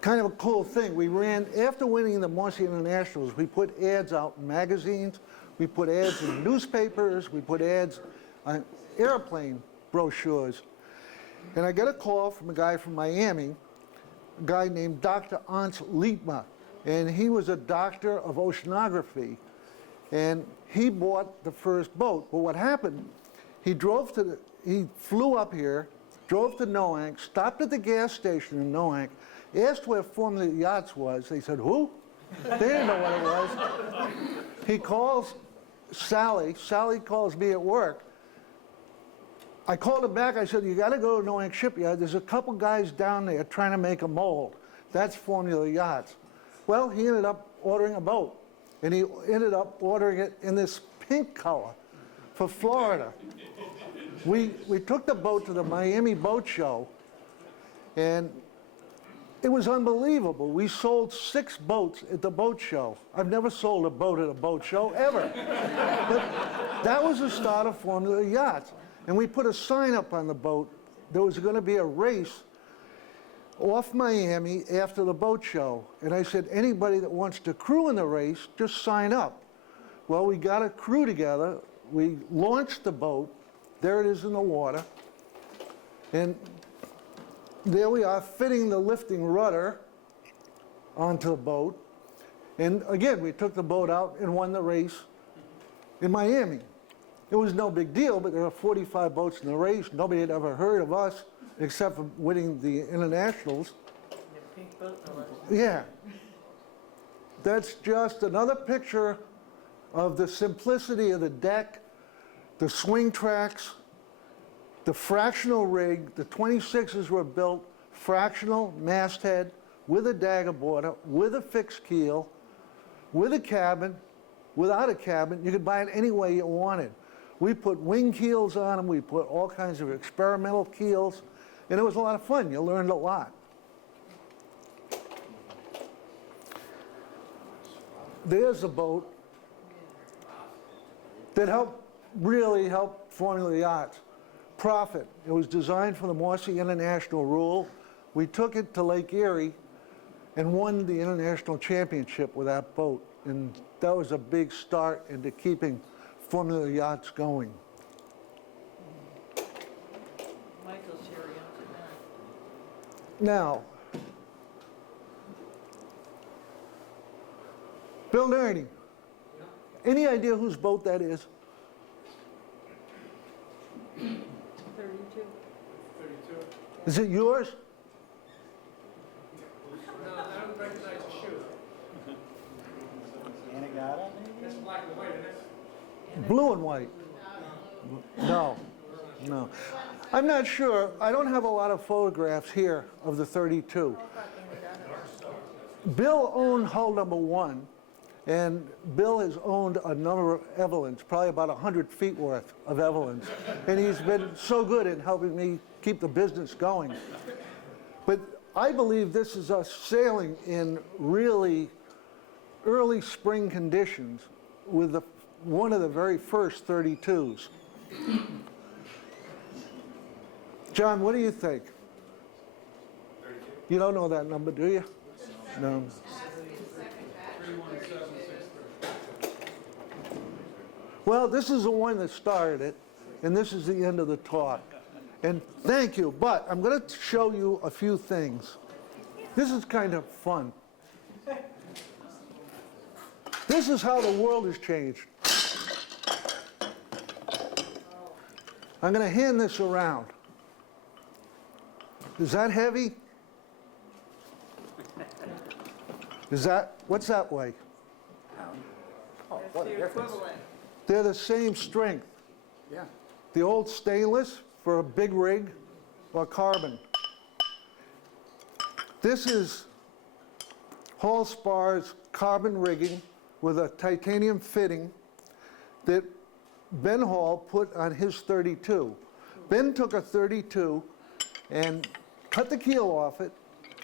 Kind of a cool thing. We ran, after winning the Marcy Internationals, we put ads out in magazines, we put ads in newspapers, we put ads on airplane brochures. And I got a call from a guy from Miami, a guy named Dr. Ants Lietma, and he was a doctor of oceanography. And he bought the first boat. But what happened, he flew up here, drove to Noank, stopped at the gas station in Noank, asked where Formula Yachts was. They said, who? They didn't know what it was. He calls Sally. Sally calls me at work. I called him back, I said, you gotta go to Noank Shipyard, there's a couple guys down there trying to make a mold. That's Formula Yachts. Well, he ended up ordering a boat, and he ended up ordering it in this pink color for Florida. We took the boat to the Miami Boat Show, and it was unbelievable. We sold 6 boats at the boat show. I've never sold a boat at a boat show, ever. But that was the start of Formula Yachts. And we put a sign up on the boat. There was going to be a race off Miami after the boat show. And I said, anybody that wants to crew in the race, just sign up. Well, we got a crew together. We launched the boat. There it is in the water. And there we are, fitting the lifting rudder onto the boat. And again, we took the boat out and won the race in Miami. It was no big deal, but there were 45 boats in the race. Nobody had ever heard of us except for winning the internationals. Pink boat, no less. Yeah. That's just another picture of the simplicity of the deck, the swing tracks, the fractional rig. The 26s were built fractional masthead with a dagger border, with a fixed keel, with a cabin, without a cabin. You could buy it any way you wanted. We put wing keels on them. We put all kinds of experimental keels. And it was a lot of fun. You learned a lot. There's a boat that really helped Formula Yachts. Profit. It was designed for the Marcy International rule. We took it to Lake Erie and won the international championship with that boat. And that was a big start into keeping Formula Yachts going. Michael's here, he owns it Now, Bill Nerney, any idea whose boat that is? 32. Is it yours? No, I don't recognize the shoe. Anagata, It's black and white, isn't it? Blue and white? No, no. I'm not sure. I don't have a lot of photographs here of the 32. Bill owned hull number 1, and Bill has owned a number of Evelyns, probably about 100 feet worth of Evelyns. And he's been so good in helping me keep the business going. But I believe this is us sailing in really early spring conditions with one of the very first 32s. John, what do you think? 32. You don't know that number, do you? No. 31763. Well, this is the one that started it, and this is the end of the talk. And thank you, but I'm going to show you a few things. This is kind of fun. This is how the world has changed. I'm going to hand this around. Is that heavy? Is that, what's that weigh? That's the equivalent. They're the same strength. yeah. The old stainless for a big rig or carbon. This is Hall Spar's carbon rigging with a titanium fitting that Ben Hall put on his 32. Ben took a 32 and cut the keel off it.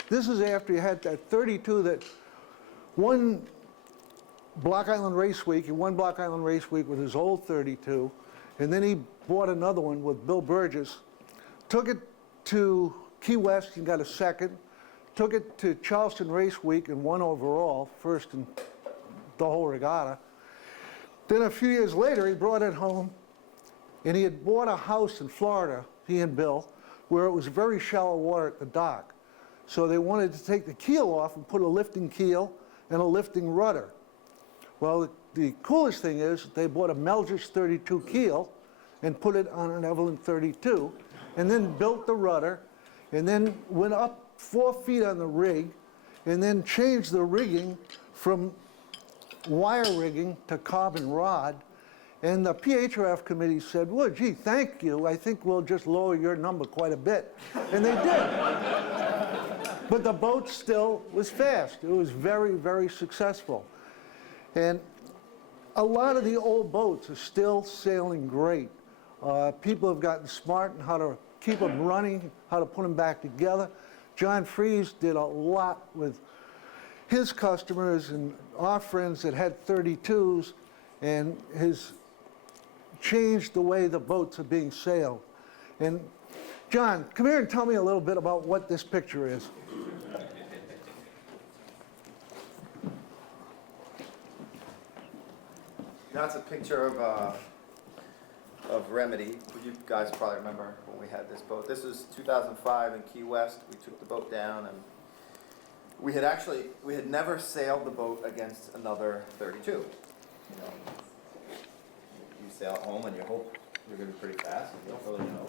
This is after he had that 32 that won Block Island Race Week. He won Block Island Race Week with his old 32. And then he bought another one with Bill Burgess. Took it to Key West and got a second. Took it to Charleston Race Week and won overall, first in the whole regatta. Then a few years later, he brought it home, and he had bought a house in Florida, he and Bill, where it was very shallow water at the dock. So they wanted to take the keel off and put a lifting keel and a lifting rudder. Well, the coolest thing is they bought a Melgis 32 keel and put it on an Evelyn 32, and then built the rudder, and then went up 4 feet on the rig, and then changed the rigging from wire rigging to carbon rod, And the PHRF committee said, well, gee, thank you. I think we'll just lower your number quite a bit. And they did. But the boat still was fast. It was very, very successful. And a lot of the old boats are still sailing great. People have gotten smart in how to keep them running, how to put them back together. John Fries did a lot with his customers and our friends that had 32s, and has changed the way the boats are being sailed. And John, come here and tell me a little bit about what this picture is. That's a picture of Remedy. You guys probably remember when we had this boat. This is 2005 in Key West. We took the boat down, and we had never sailed the boat against another 32. You know, you sail at home and you hope you're going to be pretty fast, and you don't really know.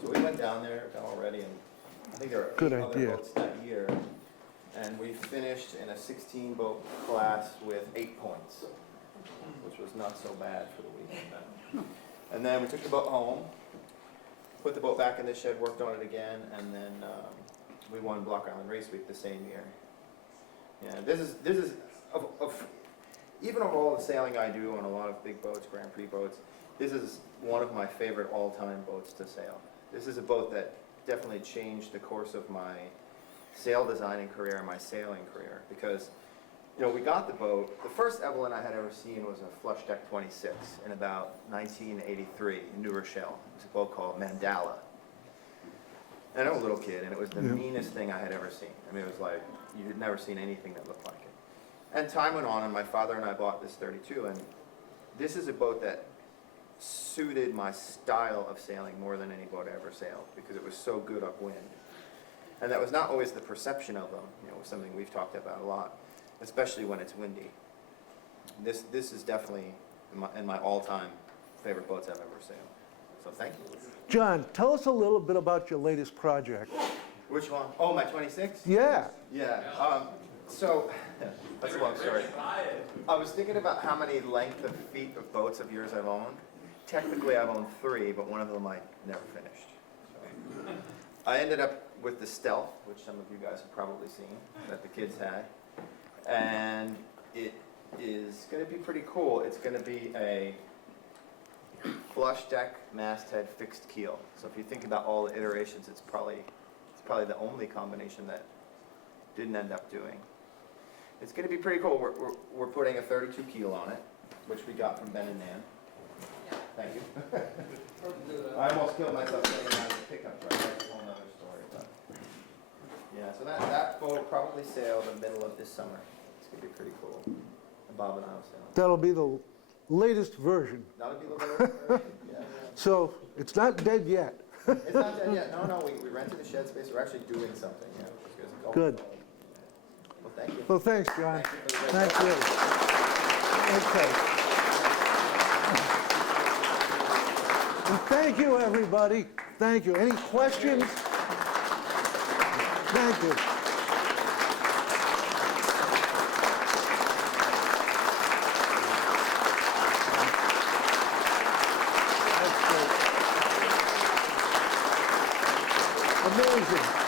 So we went down there already, and I think there were 8 other boats that year, and we finished in a 16-boat class with 8 points, which was not so bad for the weekend. And then we took the boat home, put the boat back in the shed, worked on it again, and then we won Block Island Race Week the same year. Yeah, this is even of all the sailing I do on a lot of big boats, Grand Prix boats, this is one of my favorite all-time boats to sail. This is a boat that definitely changed the course of my sail designing career and my sailing career, because you know, we got the boat. The first Evelyn I had ever seen was a flush deck 26 in about 1983 in New Rochelle. It was a boat called Mandala. And I was a little kid, and it was the meanest thing I had ever seen. I mean, it was like, you had never seen anything that looked like it. And time went on, and my father and I bought this 32, and this is a boat that suited my style of sailing more than any boat I ever sailed, because it was so good upwind. And that was not always the perception of them. You know, it was something we've talked about a lot, especially when it's windy. This is definitely in my all-time favorite boats I've ever sailed. So thank you. John, tell us a little bit about your latest project. Which one? Oh, my 26? Yeah. Yeah. So that's a long story. I was thinking about how many length of feet of boats of yours I've owned. Technically, I've owned 3, but one of them I never finished. So I ended up with the Stealth, which some of you guys have probably seen, that the kids had. And it is going to be pretty cool. It's going to be a flush deck, masthead, fixed keel. So if you think about all the iterations, it's probably the only combination that didn't end up doing. It's going to be pretty cool. We're putting a 32 keel on it, which we got from Ben and Nan. Thank you. I almost killed myself sitting around the pickup truck. That's a whole other story. But yeah, so that boat will probably sail the middle of this summer. It's going to be pretty cool. And Bob and I will sail. That'll be the latest version. That'll be the latest version. Yeah. So it's not dead yet. It's not dead yet. No, we rented a shed space. We're actually doing something. Yeah, which is good. Well, thank you. Well, thanks, John. Thank you. Okay. And thank you, everybody. Thank you. Any questions? Thank you. That's great. Amazing.